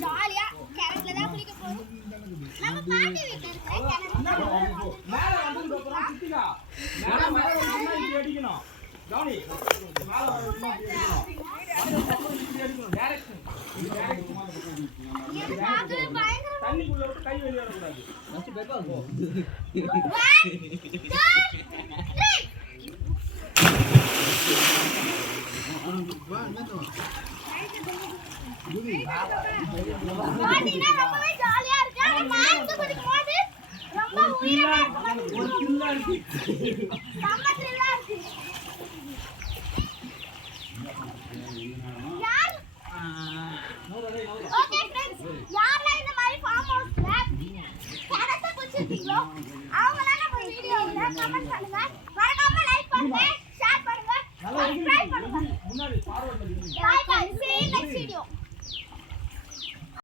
ஜாலியா கிணத்துல தான் குளிக்க போறோம். நம்ம பாட்டி வீட்ல இருக்க கிணத்துல மேல வந்து அப்புறம் சுத்திடா. மேல வந்து அடிக்கணும். ஜானி மேல வந்து அடிக்கணும். அடிக்கணும் டைரக்ஷன். தண்ணிக்குள்ள விட்டு கை வெளிய வர கூடாது. ஃபர்ஸ்ட் பேப்பா போ. 1 2 3 பாட்டினா ரொம்பவே ஜாலியா இருக்கு. ஆனா மாஸ்க் குடிக்கும்போது ரொம்ப உயிரா இருக்கு. ஒரு கில்லா இருக்கு. செம்ம த்ரில்லா இருக்கு. யார் ஓகே फ्रेंड्स, யாரெல்லாம் இந்த மாதிரி ஃபார்ம் ஹவுஸ்ல கிணத்தை குளிச்சிருக்கீங்களோ அவங்களாம் நம்ம வீடியோல கமெண்ட் பண்ணுங்க. மறக்காம லைக் பண்ணுங்க, ஷேர் பண்ணுங்க, சப்ஸ்கிரைப் பண்ணுங்க. முன்னாடி ஃபார்வர்ட் பண்ணுங்க. Bye bye. See you next video.